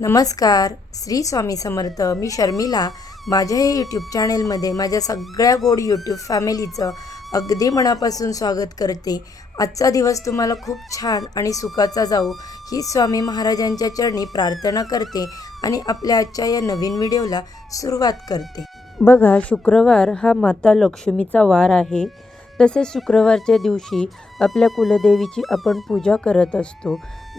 नमस्कार श्री स्वामी समर्थ. मी शर्मिला. माझ्या हे यूट्यूब चॅनेलमध्ये माझ्या सगळ्या गोड यूट्यूब फॅमिलीचं अगदी मनापासून स्वागत करते. आजचा दिवस तुम्हाला खूप छान आणि सुखाचा जाऊ ही स्वामी महाराजांच्या चरणी प्रार्थना करते आणि आपल्या आजच्या या नवीन व्हिडिओला सुरुवात करते. बघा शुक्रवार हा माता लक्ष्मीचा वार आहे. तसेच शुक्रवारच्या दिवशी आपल्या कुलदेवीची आपण पूजा करत असतो.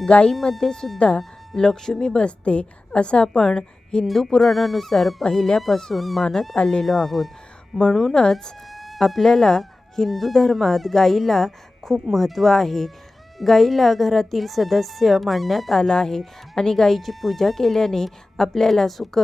गाईमध्ये सुद्धा लक्ष्मी बसते असं आपण हिंदू पुराणानुसार पहिल्यापासून मानत आलेलो आहोत. म्हणूनच आपल्याला हिंदू धर्मात गाईला खूप महत्त्व आहे. गाईला घरातील सदस्य मानण्यात आला आहे आणि गाईची पूजा केल्याने आपल्याला सुख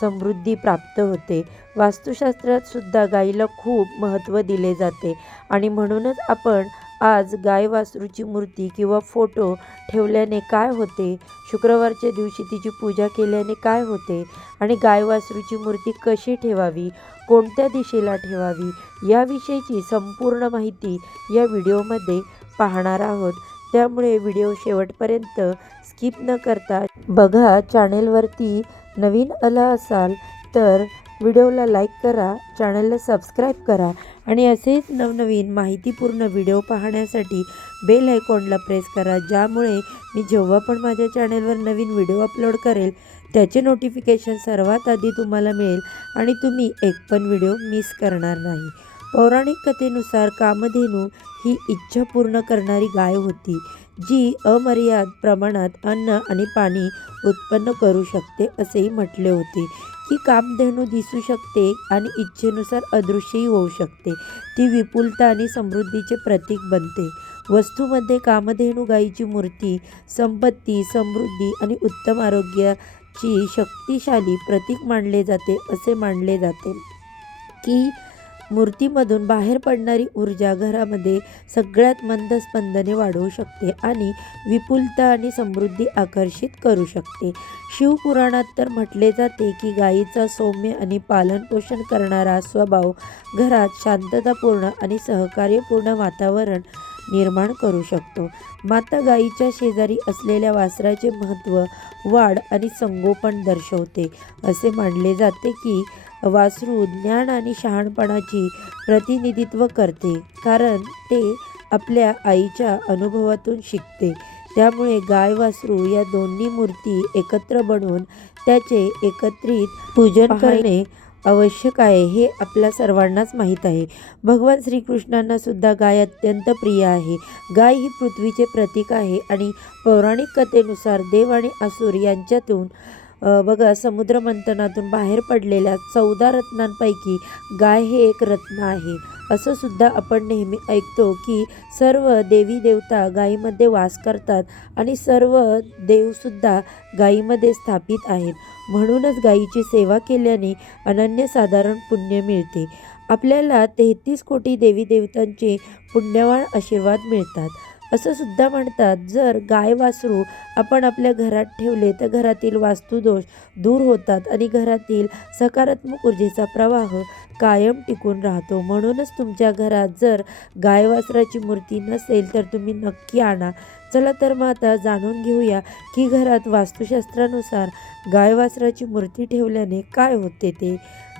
समृद्धी प्राप्त होते. वास्तुशास्त्रात सुद्धा गाईला खूप महत्त्व दिले जाते आणि म्हणूनच आपण आज गाय वासरूची मूर्ती किंवा फोटो ठेवल्याने काय होते? शुक्रवारच्या दिवशी तिची पूजा केल्याने काय होते? आणि गाय वासरूची मूर्ती कशी ठेवावी? कोणत्या दिशेला ठेवावी? याविषयीची संपूर्ण माहिती या व्हिडिओमध्ये पाहणार आहोत. त्यामुळे व्हिडिओ शेवटपर्यंत स्किप न करता बघा. चॅनेलवरती नवीन आला असाल तर व्हिडिओला लाईक करा चॅनलला सबस्क्राईब करा आणि असेच नवनवीन माहितीपूर्ण व्हिडिओ पाहण्यासाठी बेल आयकॉनला प्रेस करा ज्यामुळे मी जेव्हा पण माझ्या चॅनलवर नवीन व्हिडिओ अपलोड करेल त्याचे नोटिफिकेशन सर्वात आधी तुम्हाला मिळेल आणि तुम्ही एक पण व्हिडिओ मिस करणार नाही. पौराणिक कथेनुसार कामधेनू ही इच्छा पूर्ण करणारी गाय होती जी अमर्याद प्रमाणात अन्न आणि पाणी उत्पन्न करू शकते असेही म्हटले होते. ही कामधेनू दिसू शकते आणि इच्छेनुसार अदृश्यही होऊ शकते. ती विपुलता आणि समृद्धीचे प्रतीक बनते. वस्तूमध्ये कामधेनू गायीची मूर्ती संपत्ती समृद्धी आणि उत्तम आरोग्याची शक्तिशाली प्रतीक मानले जाते असे मानले जाते. की मूर्तीमधून बाहेर पडणारी ऊर्जा घरामध्ये सगळ्यात मंद स्पंदने वाढवू शकते आणि विपुलता आणि समृद्धी आकर्षित करू शकते. शिवपुराणात तर म्हटले जाते की गायीचा सौम्य आणि पालनपोषण करणारा स्वभाव घरात शांततापूर्ण आणि सहकार्यपूर्ण वातावरण निर्माण करू शकतो. माता गायीच्या शेजारी असलेल्या वासराचे महत्त्व वाढ आणि संगोपन दर्शवते. असे मानले जाते की वासरू ज्ञान आणि शहाणपणाची प्रतिनिधित्व करते कारण ते आपल्या आईच्या अनुभवातून शिकते. त्यामुळे गाय वासरू या दोन्ही मूर्ती एकत्र बनवून त्याचे एकत्रित पूजन करणे आवश्यक आहे हे आपल्या सर्वांनाच माहीत आहे. भगवान श्रीकृष्णांना सुद्धा गाय अत्यंत प्रिय आहे. गाय ही पृथ्वीचे प्रतीक आहे आणि पौराणिक कथेनुसार देव आणि असुर यांच्यातून बघा समुद्रमंथनातून बाहेर पडलेल्या चौदा रत्नांपैकी गाय हे एक रत्न आहे. असं सुद्धा आपण नेहमी ऐकतो की सर्व देवी देवता गायीमध्ये वास करतात आणि सर्व देवसुद्धा गायीमध्ये स्थापित आहेत. म्हणूनच गायीची सेवा केल्याने अनन्यसाधारण पुण्य मिळते. आपल्याला तेहतीस कोटी देवी देवतांचे पुण्यवान आशीर्वाद मिळतात. असं सुद्धा म्हणतात जर गाय वासरू आपण आपल्या घरात ठेवले तर घरातील वास्तुदोष दूर होतात आणि घरातील सकारात्मक ऊर्जेचा प्रवाह कायम टिकून राहतो. म्हणूनच तुमच्या घरात जर गाय वासराची मूर्ती नसेल तर तुम्ही नक्की आणा. चला तर मग आता जाणून घेऊया की घरात वास्तुशास्त्रानुसार गाय वासराची मूर्ती ठेवल्याने काय होते ते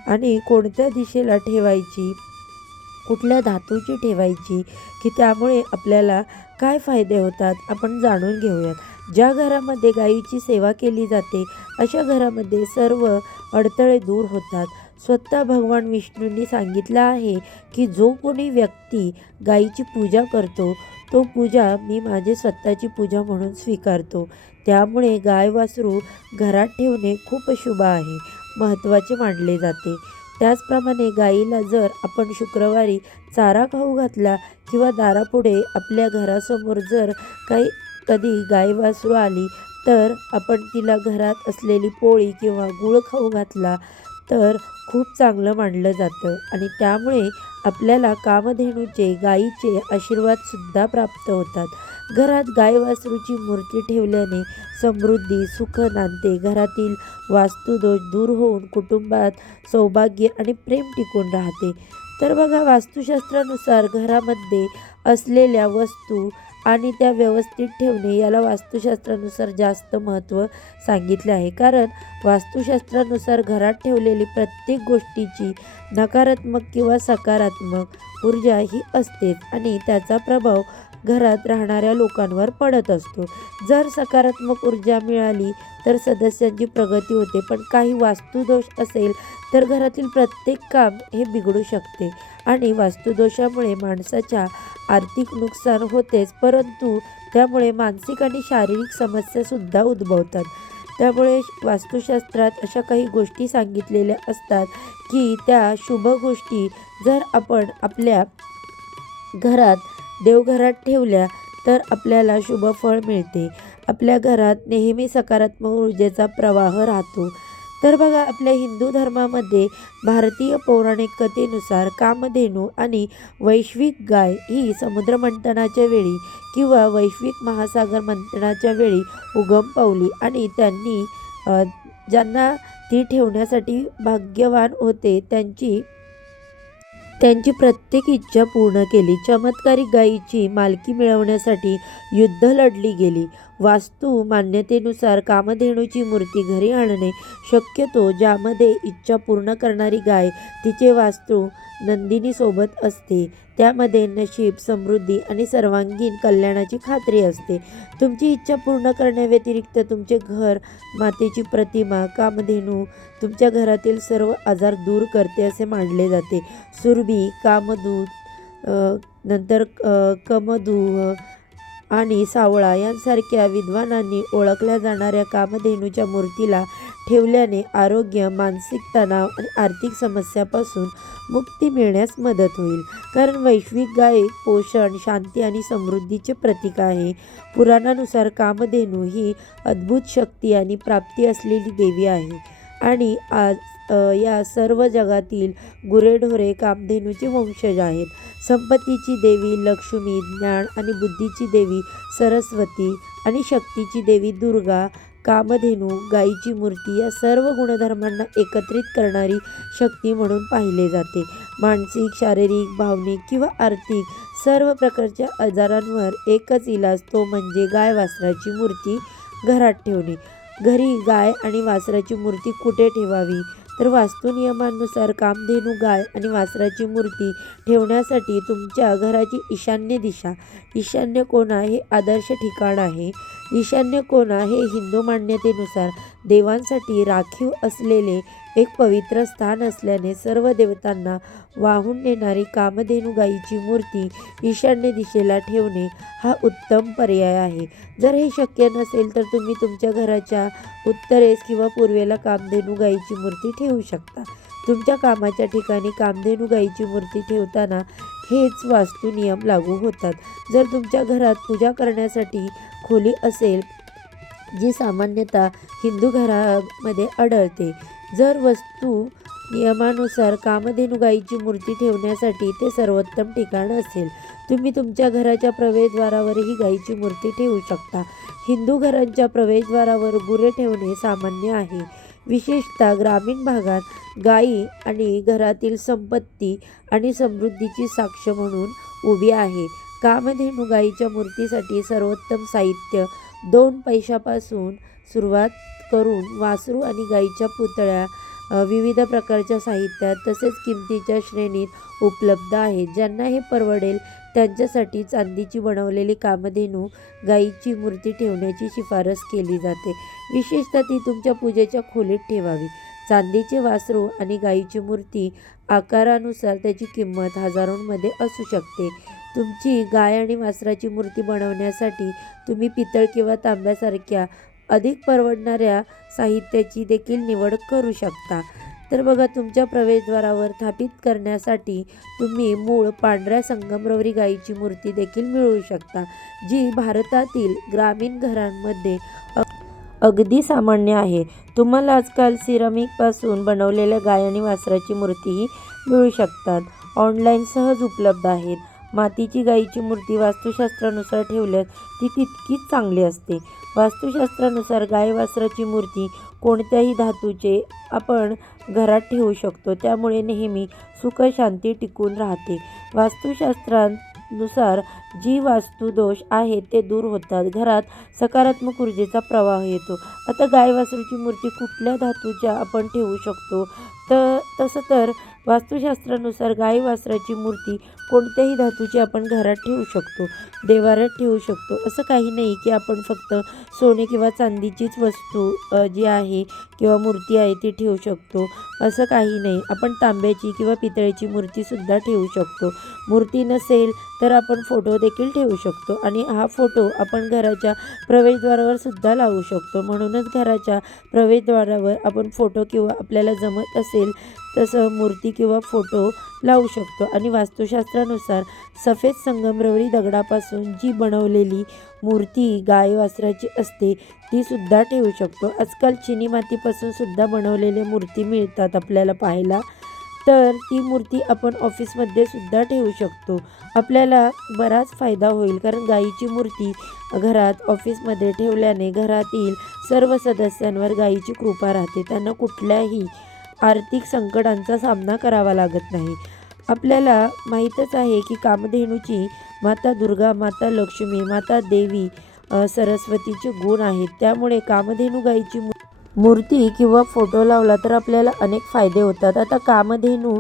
आणि कोणत्या दिशेला ठेवायची? कुठल्या धातूची ठेवायची की त्यामुळे आपल्याला काय फायदे होतात आपण जाणून घेऊयात. ज्या घरामध्ये गायीची सेवा केली जाते अशा घरामध्ये सर्व अडथळे दूर होतात. स्वतः भगवान विष्णूंनी सांगितलं आहे की जो कोणी व्यक्ती गायीची पूजा करतो तो पूजा मी माझे स्वतःची पूजा म्हणून स्वीकारतो. त्यामुळे गाय वासरू घरात ठेवणे खूप शुभ आहे महत्त्वाचे मानले जाते. त्याचप्रमाणे गाईला जर आपण शुक्रवारी चारा खाऊ घातला किंवा दारापुढे आपल्या घरासमोर जर काही कधी गाय वासरू आली तर आपण तिला घरात असलेली पोळी किंवा गुळ खाऊ घातला तर खूप चांगलं मानलं जातं. आणि त्यामुळे आपल्याला कामधेनूचे गायीचे आशीर्वादसुद्धा प्राप्त होतात. घरात गाय वासरूची मूर्ती ठेवल्याने समृद्धी सुख नांदते. घरातील वास्तुदोष दूर होऊन कुटुंबात सौभाग्य आणि प्रेम टिकून राहते. तर बघा वास्तुशास्त्रानुसार घरामध्ये असलेल्या वस्तू आणि त्या व्यवस्थित ठेवणे याला वास्तुशास्त्रानुसार जास्त महत्त्व सांगितले आहे. कारण वास्तुशास्त्रानुसार घरात ठेवलेली प्रत्येक गोष्टीची नकारात्मक किंवा सकारात्मक ऊर्जा ही असतेच आणि त्याचा प्रभाव घरात राहणाऱ्या लोकांवर पडत असतो. जर सकारात्मक ऊर्जा मिळाली तर सदस्यांची प्रगती होते पण काही वास्तुदोष असेल तर घरातील प्रत्येक काम हे बिघडू शकते आणि वास्तुदोषामुळे माणसाच्या आर्थिक नुकसान होतेच परंतु त्यामुळे मानसिक आणि शारीरिक समस्यासुद्धा उद्भवतात. त्यामुळे वास्तुशास्त्रात अशा काही गोष्टी सांगितलेल्या असतात की त्या शुभ गोष्टी जर आपण आपल्या घरात देवघरात ठेवल्या तर आपल्याला शुभ फळ मिळते. आपल्या घरात नेहमी सकारात्मक ऊर्जेचा प्रवाह राहतो. तर बघा आपल्या हिंदू धर्मामध्ये भारतीय पौराणिक कथेनुसार कामधेनू आणि वैश्विक गाय ही समुद्रमंथनाच्या वेळी किंवा वैश्विक महासागर मंथनाच्या वेळी उगम पावली आणि त्यांनी ज्यांना ती ठेवण्यासाठी भाग्यवान होते त्यांची त्यांची प्रत्येक इच्छा पूर्ण केली. चमत्कारिक गायीची मालकी मिळवण्यासाठी युद्ध लढली गेली. वास्तू मान्यतेनुसार कामधेनूची मूर्ती घरी आणणे शक्यतो ज्यामध्ये इच्छा पूर्ण करणारी गाय तिचे वास्तू नंदिनीसोबत असते. त्यामध्ये नशीब समृद्धी आणि सर्वांगीण कल्याणाची खात्री असते. तुमची इच्छा पूर्ण करण्याव्यतिरिक्त तुमचे घर मातेची प्रतिमा कामधेनू तुमच्या घरातील सर्व आजार दूर करते असे मानले जाते. सुरभी कामदूत नंतर अ, कमधू आणि सावळा यांसारख्या विद्वानांनी ओळखल्या जाणाऱ्या कामधेनूच्या मूर्तीला ठेवल्याने आरोग्य मानसिक तणाव आणि आर्थिक समस्यापासून मुक्ती मिळण्यास मदत होईल. कारण वैश्विक गाय पोषण शांती आणि समृद्धीचे प्रतीक आहे. पुराणानुसार कामधेनू ही अद्भुत शक्ती आणि प्राप्ती असलेली देवी आहे. आणि आज या सर्व जगातील गुरेढोरे कामधेनूचे वंशज आहेत. संपत्तीची देवी लक्ष्मी ज्ञान आणि बुद्धीची देवी सरस्वती आणि शक्तीची देवी दुर्गा कामधेनू गायीची मूर्ती या सर्व गुणधर्मांना एकत्रित करणारी शक्ती म्हणून पाहिले जाते. मानसिक शारीरिक भावनिक किंवा आर्थिक सर्व प्रकारच्या आजारांवर एकच इलाज तो म्हणजे गाय वासराची मूर्ती घरात ठेवणे. घरी गाय आणि वासराची मूर्ती कुठे ठेवावी? तर वास्तुनियमानुसार कामधेनू गाय आणि वासराची मूर्ती ठेवण्यासाठी तुमच्या घराची ईशान्य दिशा. ईशान्य कोणा हे आदर्श ठिकाण आहे. ईशान्य कोणा हे हिंदू मान्यतेनुसार देवांसाठी राखीव असलेले एक पवित्र स्थान असल्याने सर्व देवतांना वाहून नेणारी कामधेनू गायीची मूर्ती ईशान्य दिशेला ठेवणे हा उत्तम पर्याय आहे. जर हे शक्य नसेल तर तुम्ही तुमच्या घराच्या उत्तरेस किंवा पूर्वेला कामधेनू गायीची मूर्ती ठेवू शकता. तुमच्या कामाच्या ठिकाणी कामधेनू गायीची मूर्ती ठेवताना हेच वास्तू नियम लागू होतात. जर तुमच्या घरात पूजा करण्यासाठी खोली असेल जी सामान्यतः हिंदू घरामध्ये आढळते जर वस्तू नियमानुसार कामधेनुगाईची मूर्ती ठेवण्यासाठी ते सर्वोत्तम ठिकाण असेल. तुम्ही तुमच्या घराच्या प्रवेशद्वारावरही गाईची मूर्ती ठेवू शकता. हिंदू घरांच्या प्रवेशद्वारावर गुरे ठेवणे सामान्य आहे. विशेषतः ग्रामीण भागात गायी आणि घरातील संपत्ती आणि समृद्धीची साक्ष म्हणून उभी आहे. कामधेनू गाईच्या मूर्तीसाठी सर्वोत्तम साहित्य दोन पैशापासून सुरुवात करून वासरू आणि गाईच्या पुतळ्या विविध प्रकारच्या साहित्यात तसेच किमतीच्या श्रेणीत उपलब्ध आहेत. ज्यांना हे परवडेल त्यांच्यासाठी चांदीची बनवलेली कामधेनू गाईची मूर्ती ठेवण्याची शिफारस केली जाते. विशेषतः ती तुमच्या पूजेच्या खोलीत ठेवावी. चांदीचे वासरू आणि गाईची मूर्ती आकारानुसार त्याची किंमत हजारोंमध्ये असू शकते. तुमची गाय आणि वासराची मूर्ती बनवण्यासाठी तुम्ही पितळ किंवा तांब्यासारख्या अधिक परवडणाऱ्या साहित्याची देखील निवड करू शकता. तर बघा तुमच्या प्रवेशद्वारावर स्थापित करण्यासाठी तुम्ही मूळ पांढऱ्या संगमरवरी गायीची मूर्ती देखील मिळवू शकता जी भारतातील ग्रामीण घरांमध्ये अ- अगदी सामान्य आहे. तुम्हाला आजकाल सिरामिकपासून बनवलेल्या गाय आणि वासराची मूर्तीही मिळू शकतात. ऑनलाईन सहज उपलब्ध आहेत. मातीची गायीची मूर्ती वास्तुशास्त्रानुसार ठेवल्यास ती तितकीच चांगली असते. वास्तुशास्त्रानुसार गाय वासराची मूर्ती कोणत्याही धातूचे आपण घरात ठेवू शकतो. त्यामुळे नेहमी सुख शांती टिकून राहते. वास्तुशास्त्रानुसार जी वास्तुदोष आहेत ते दूर होतात. घरात सकारात्मक ऊर्जेचा प्रवाह येतो. आता गाय वासरूची मूर्ती कुठल्या धातूच्या आपण ठेवू शकतो? तर तसं तर वास्तुशास्त्रानुसार गाय वासराची मूर्ती कोणत्याही धातूची आपण घरात ठेवू शकतो देवाऱ्यात ठेवू शकतो. असं काही नाही की आपण फक्त सोने किंवा चांदीचीच वस्तू जी आहे किंवा मूर्ती आहे ती ठेवू शकतो. असं काही नाही. आपण तांब्याची किंवा पितळेची मूर्तीसुद्धा ठेवू शकतो. मूर्ती नसेल तर आपण फोटो देखील ठेवू शकतो. आणि हा फोटो आपण घराच्या प्रवेशद्वारावर सुद्धा लावू शकतो. म्हणूनच घराच्या प्रवेशद्वारावर आपण फोटो किंवा आपल्याला जमत असेल तसं मूर्ती किंवा फोटो लावू शकतो. आणि वास्तुशास्त्रानुसार सफेद संगमरवरी दगडापासून जी बनवलेली मूर्ती गाय वासराची असते ती सुद्धा ठेवू शकतो. आजकाल चिनी मातीपासून सुद्धा बनवलेल्या मूर्ती मिळतात आपल्याला पाहायला. तर ती मूर्ती आपण ऑफिसमध्ये सुद्धा ठेवू शकतो. आपल्याला बराच फायदा होईल कारण गाईची मूर्ती घरात ऑफिसमध्ये ठेवल्याने घरातील सर्व सदस्यांवर गाईची कृपा राहते. त्यांना कुठल्याही आर्थिक संकटांचा सामना करावा लागत नाही. आपल्याला माहीतच आहे की कामधेनूची माता दुर्गा माता लक्ष्मी माता देवी सरस्वतीचे गुण आहेत. त्यामुळे कामधेनू गाईची मूर्ती किंवा फोटो लावला तर आपल्याला अनेक फायदे होतात. आता कामधेनू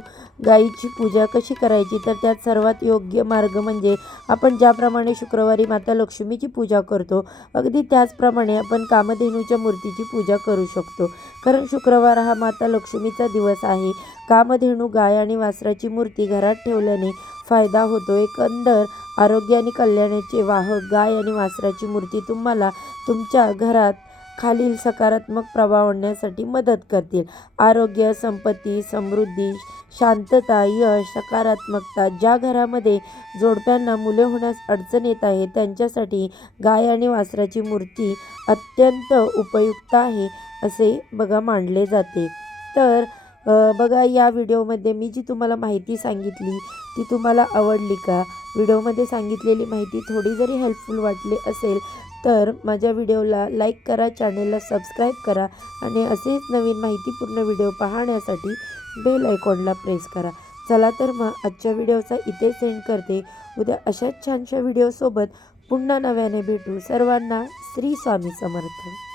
गाईची पूजा कशी करायची? तर त्यात सर्वात योग्य मार्ग म्हणजे आपण ज्याप्रमाणे शुक्रवारी माता लक्ष्मीची पूजा करतो अगदी त्याचप्रमाणे आपण कामधेनूच्या मूर्तीची पूजा करू शकतो. कारण शुक्रवार हा माता लक्ष्मीचा दिवस आहे. कामधेनू गाय आणि वासराची मूर्ती घरात ठेवल्याने फायदा होतो. एकंदर आरोग्य आणि कल्याणाचे वाहक गाय आणि वासराची मूर्ती तुम्हाला तुमच्या घरात खालील सकारात्मक प्रभाव आणण्यासाठी मदत करतील. आरोग्य संपत्ती समृद्धी शांतता यश सकारात्मकता ज्या घरामध्ये जोडप्यांना मुले होण्यास अडचण येत आहे त्यांच्यासाठी गाय आणि वासराची मूर्ती अत्यंत उपयुक्त आहे असे बघा मानले जाते. तर बघा या व्हिडिओमध्ये मी जी तुम्हाला माहिती सांगितली ती तुम्हाला आवडली का? व्हिडिओमध्ये सांगितलेली माहिती थोडी जरी हेल्पफुल वाटली असेल तर माझ्या व्हिडिओला लाईक करा चॅनेलला सबस्क्राईब करा आणि असेच नवीन माहितीपूर्ण व्हिडिओ पाहण्यासाठी बेल आयकॉनला प्रेस करा. चला तर मग आजच्या व्हिडिओचा इथे सेंड करते. उद्या अशाच छानशा व्हिडिओसोबत पुन्हा नव्याने भेटू. सर्वांना श्री स्वामी समर्थ.